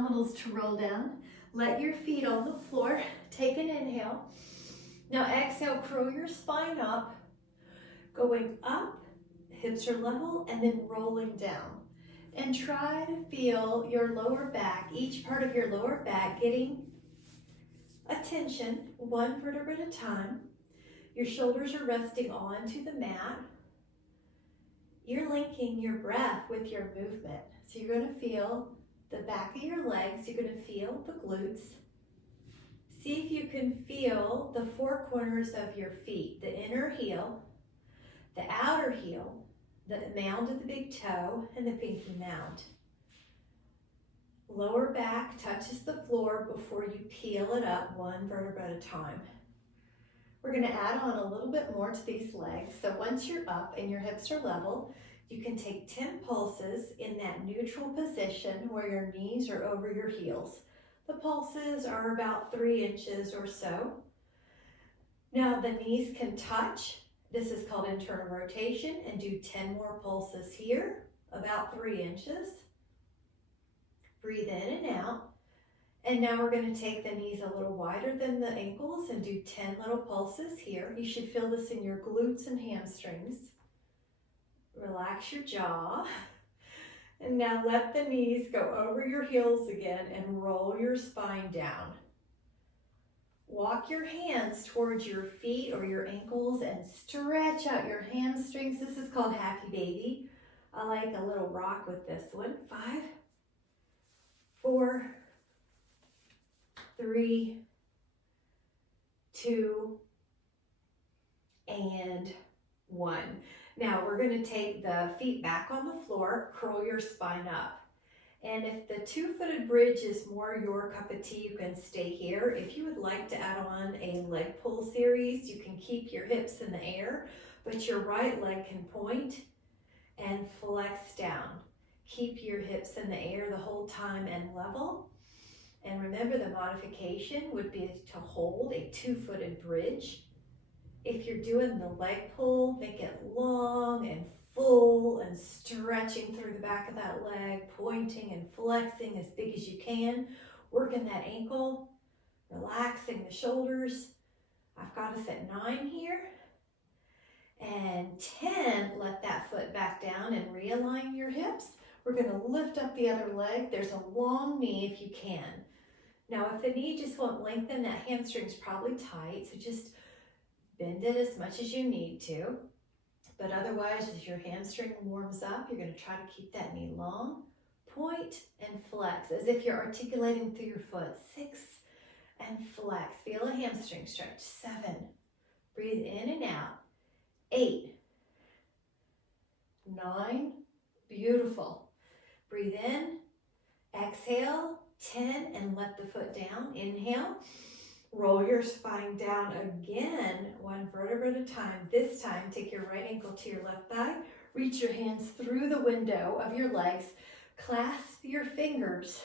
Abdominals to roll down. Let your feet on the floor. Take an inhale. Now exhale, curl your spine up, going up, hips are level, and then rolling down. And try to feel your lower back, each part of your lower back getting attention, one vertebra at a time. Your shoulders are resting onto the mat. You're linking your breath with your movement. So you're going to feel the back of your legs, you're going to feel the glutes. See if you can feel the four corners of your feet, the inner heel, the outer heel, the mound of the big toe, and the pinky mound. Lower back touches the floor before you peel it up one vertebra at a time. We're going to add on a little bit more to these legs. So once you're up and your hips are level, you can take 10 pulses in that neutral position where your knees are over your heels. The pulses are about 3 inches or so. Now the knees can touch. This is called internal rotation, and do 10 more pulses here, about 3 inches. Breathe in and out. And now we're going to take the knees a little wider than the ankles and do 10 little pulses here. You should feel this in your glutes and hamstrings. Relax your jaw. And now let the knees go over your heels again and roll your spine down. Walk your hands towards your feet or your ankles and stretch out your hamstrings. This is called Happy Baby. I like a little rock with this one. 5, 4, 3, 2, and 1. Now we're going to take the feet back on the floor, curl your spine up. And if the 2-footed bridge is more your cup of tea, you can stay here. If you would like to add on a leg pull series, you can keep your hips in the air, but your right leg can point and flex down. Keep your hips in the air the whole time and level. And remember, the modification would be to hold a 2-footed bridge. If you're doing the leg pull, make it long and full and stretching through the back of that leg, pointing and flexing as big as you can, working that ankle, relaxing the shoulders. I've got us at 9 here. And 10, let that foot back down and realign your hips. We're going to lift up the other leg. There's a long knee if you can. Now, if the knee just won't lengthen, that hamstring's probably tight, so just bend it as much as you need to. But otherwise, as your hamstring warms up, you're going to try to keep that knee long. Point and flex as if you're articulating through your foot. 6, and flex. Feel a hamstring stretch. 7. Breathe in and out. 8. 9. Beautiful. Breathe in. Exhale. 10, and let the foot down. Inhale. Roll your spine down again, one vertebra at a time. This time, take your right ankle to your left thigh. Reach your hands through the window of your legs. Clasp your fingers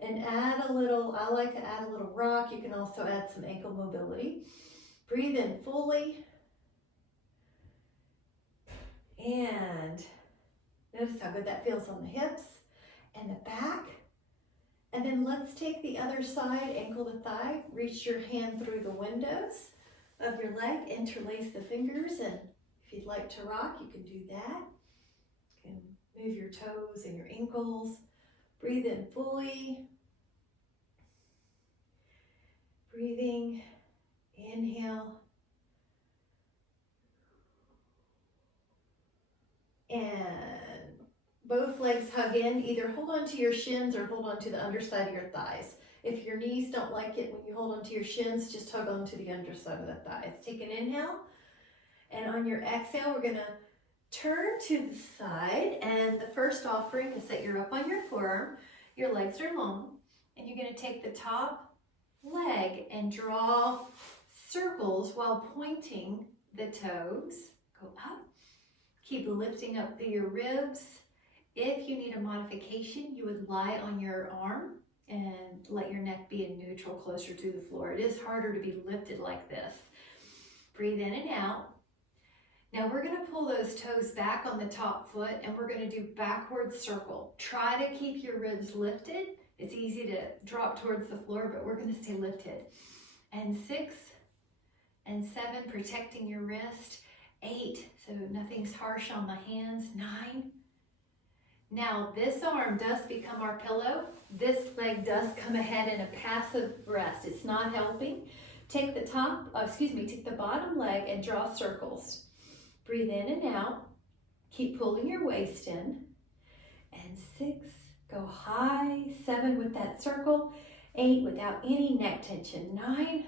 and add a little, I like to add a little rock. You can also add some ankle mobility. Breathe in fully. And notice how good that feels on the hips and the back. And then let's take the other side, ankle to thigh. Reach your hand through the windows of your leg. Interlace the fingers, and if you'd like to rock, you can do that. You can move your toes and your ankles. Breathe in fully. Breathing. Inhale. And both legs hug in. Either hold on to your shins or hold on to the underside of your thighs. If your knees don't like it when you hold on to your shins, just hug on to the underside of the thighs. Take an inhale. And on your exhale, we're going to turn to the side. And the first offering is that you're up on your forearm. Your legs are long. And you're going to take the top leg and draw circles while pointing the toes. Go up. Keep lifting up your ribs. If you need a modification, you would lie on your arm and let your neck be in neutral, closer to the floor. It is harder to be lifted like this. Breathe in and out. Now we're going to pull those toes back on the top foot, and we're going to do backward circle. Try to keep your ribs lifted. It's easy to drop towards the floor, but we're gonna stay lifted. And 6 and 7, protecting your wrist. 8, so nothing's harsh on the hands. 9. Now this arm does become our pillow. This leg does come ahead in a passive rest. It's not helping. Take the take the bottom leg and draw circles. Breathe in and out. Keep pulling your waist in. And 6, go high. 7 with that circle. 8 without any neck tension. 9.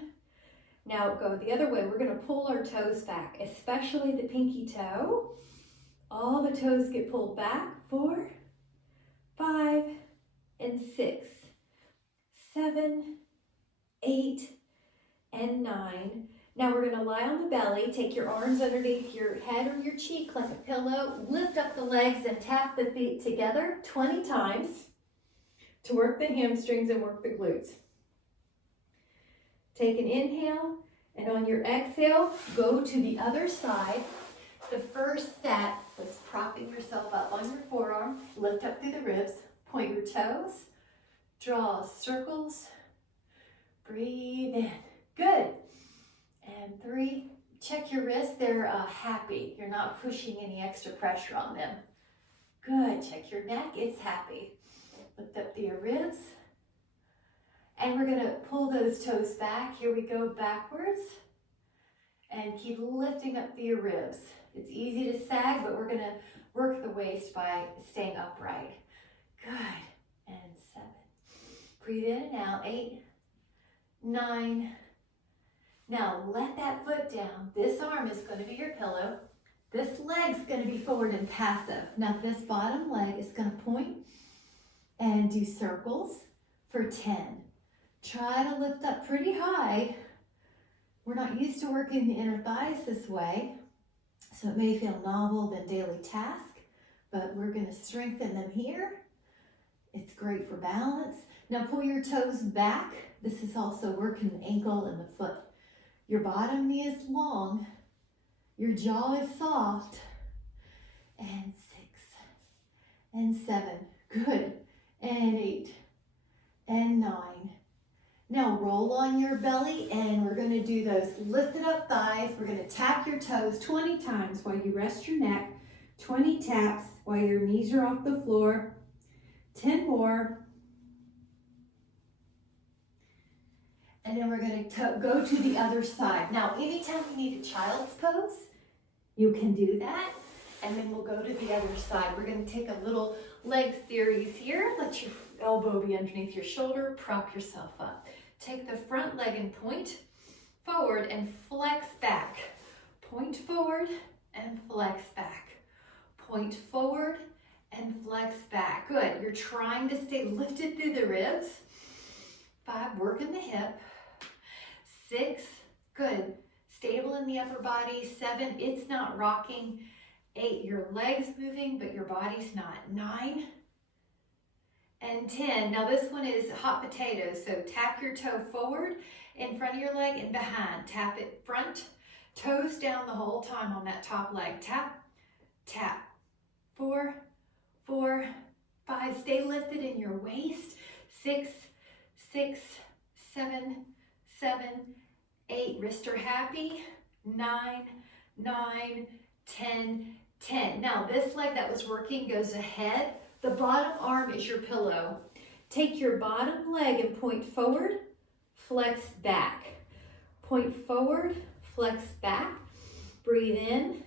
Now go the other way. We're going to pull our toes back, especially the pinky toe. All the toes get pulled back. 4, 5, and 6, 7, 8, and 9. Now we're going to lie on the belly. Take your arms underneath your head or your cheek like a pillow. Lift up the legs and tap the feet together 20 times to work the hamstrings and work the glutes. Take an inhale, and on your exhale, go to the other side. The first step was propping yourself up on your forearm. Lift up through the ribs. Point your toes. Draw circles. Breathe in. Good. And 3, check your wrists. They're happy. You're not pushing any extra pressure on them. Good. Check your neck. It's happy. Lift up through your ribs. And we're going to pull those toes back. Here we go, backwards. And keep lifting up through your ribs. It's easy to sag, but we're going to work the waist by staying upright. Good. And 7. Breathe in and out. 8, 9. Now let that foot down. This arm is going to be your pillow. This leg's going to be forward and passive. Now this bottom leg is going to point and do circles for 10. Try to lift up pretty high. We're not used to working the inner thighs this way, so it may feel novel than daily task, but we're going to strengthen them here. It's great for balance. Now pull your toes back. This is also working the ankle and the foot. Your bottom knee is long. Your jaw is soft. And 6 and 7. Good. And 8 and 9. Now roll on your belly, and we're going to do those lifted up thighs. We're going to tap your toes 20 times while you rest your neck. 20 taps while your knees are off the floor. 10 more. And then we're going to go to the other side. Now, anytime you need a child's pose, you can do that. And then we'll go to the other side. We're going to take a little leg series here. Let your elbow be underneath your shoulder. Prop yourself up. Take the front leg and point forward and flex back. Point forward and flex back. Point forward and flex back. Good. You're trying to stay lifted through the ribs. 5, working the hip. 6, good. Stable in the upper body. 7, it's not rocking. 8, your legs moving, but your body's not. 9 and 10. Now this one is hot potatoes. So tap your toe forward in front of your leg and behind. Tap it front, toes down the whole time on that top leg. Tap, tap. 4, 4, 5. Stay lifted in your waist. 6, 6, 7, 7, 8. Wrists are happy. 9, 9, 10, 10. Now this leg that was working goes ahead. The bottom arm is your pillow. Take your bottom leg and point forward, flex back. Point forward, flex back. Breathe in,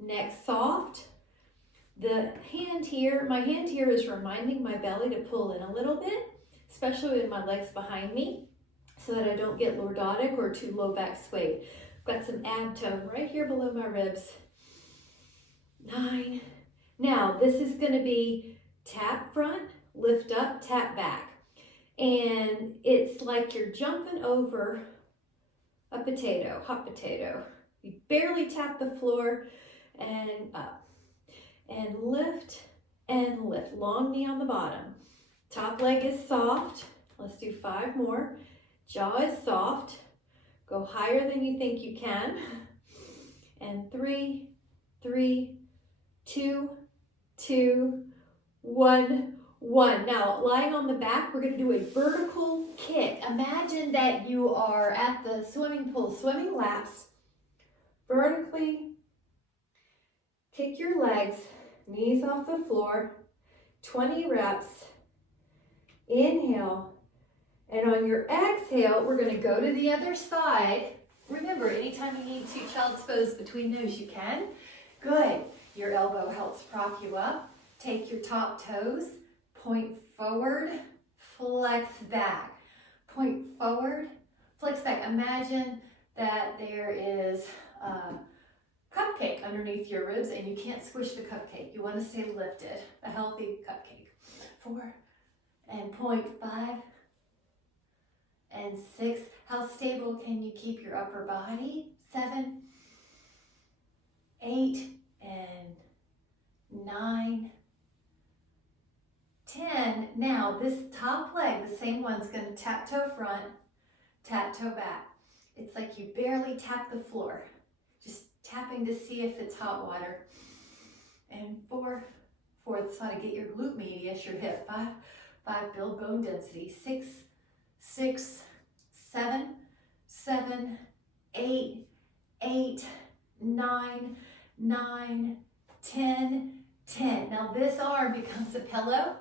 neck soft. The hand here, my hand here is reminding my belly to pull in a little bit, especially with my legs behind me, so that I don't get lordotic or too low back swayed. I've got some ab tone right here below my ribs. 9. Now this is going to be tap front, lift up, tap back. And it's like you're jumping over a potato, hot potato. You barely tap the floor and up. And lift and lift. Long knee on the bottom. Top leg is soft. Let's do 5 more. Jaw is soft. Go higher than you think you can. And 3, 3, 2, 2, 1. 1. Now, lying on the back, we're going to do a vertical kick. Imagine that you are at the swimming pool, swimming laps. Vertically kick your legs, knees off the floor. 20 reps. Inhale. And on your exhale, we're going to go to the other side. Remember, anytime you need to child's pose between those, you can. Good. Your elbow helps prop you up. Take your top toes. Point forward, flex back. Point forward, flex back. Imagine that there is a cupcake underneath your ribs and you can't squish the cupcake. You want to stay lifted, a healthy cupcake. 4 and point 5 and 6. How stable can you keep your upper body? 7, 8, and 9, 10. Now this top leg, the same one's going to tap toe front, tap toe back. It's like you barely tap the floor, just tapping to see if it's hot water. And 4, fourth, so to get your glute medius, your hip. 5, build bone density. 6, 7, 8, 9, 10. Now this arm becomes a pillow.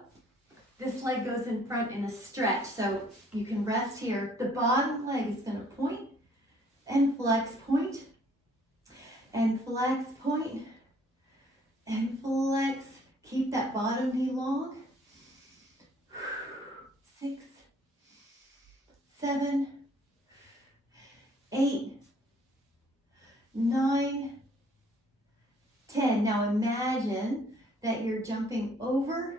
This leg goes in front in a stretch, so you can rest here. The bottom leg is going to point and flex, point and flex, point and flex. Keep that bottom knee long. 6, 7, 8, 9, 10. Now imagine that you're jumping over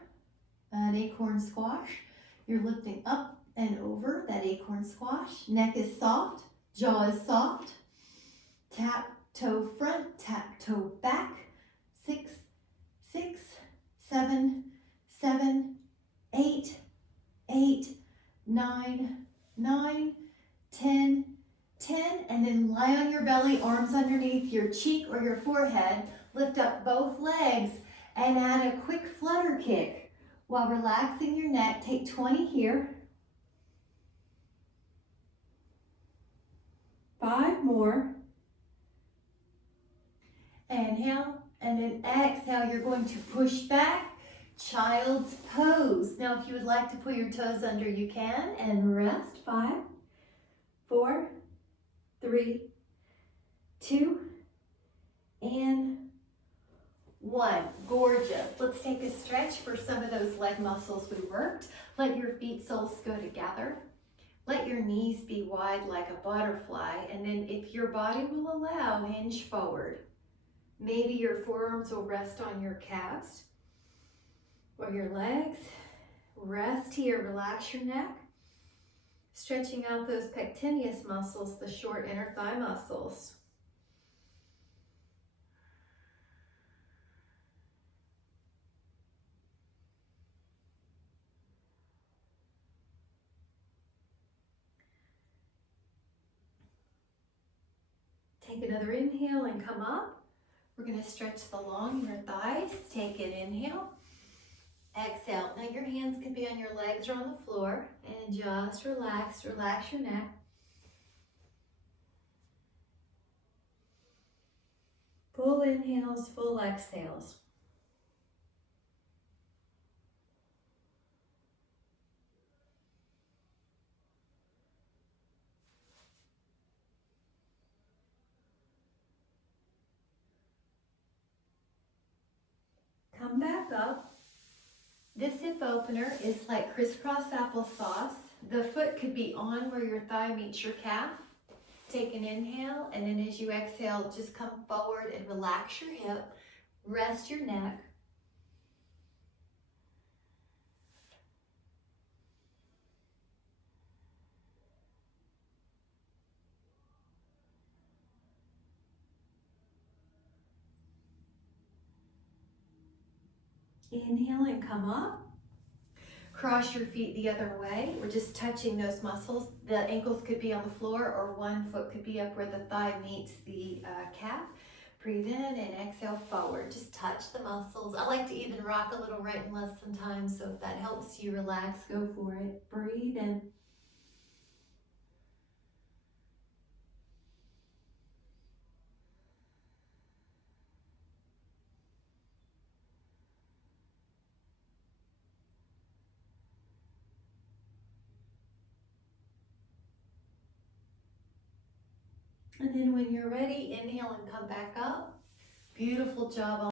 an acorn squash. You're lifting up and over that acorn squash. Neck is soft, jaw is soft. Tap toe front, tap toe back. 6, 7, 8, 9, 10, and then lie on your belly, arms underneath your cheek or your forehead. Lift up both legs and add a quick flutter kick. While relaxing your neck, take 20 here. 5 more. Inhale, and then exhale, you're going to push back, child's pose. Now, if you would like to put your toes under, you can, and rest. 5, 4, 3, 2, and 1. Gorgeous. Let's take a stretch for some of those leg muscles we worked. Let your feet soles go together. Let your knees be wide like a butterfly. And then if your body will allow, hinge forward. Maybe your forearms will rest on your calves or your legs. Rest here. Relax your neck. Stretching out those pectineus muscles, the short inner thigh muscles. Take another inhale and come up. We're going to stretch the long inner thighs. Take an inhale. Exhale. Now your hands can be on your legs or on the floor. And just relax. Relax your neck. Full inhales, full exhales. Come back up. This hip opener is like crisscross applesauce. The foot could be on where your thigh meets your calf. Take an inhale, and then as you exhale, just come forward and relax your hip. Rest your neck. Inhale and come up. Cross your feet the other way. We're just touching those muscles. The ankles could be on the floor or one foot could be up where the thigh meets the calf. Breathe in and exhale forward. Just touch the muscles. I like to even rock a little right and left sometimes, so if that helps you relax, go for it. Breathe in. And then when you're ready, inhale and come back up. Beautiful job.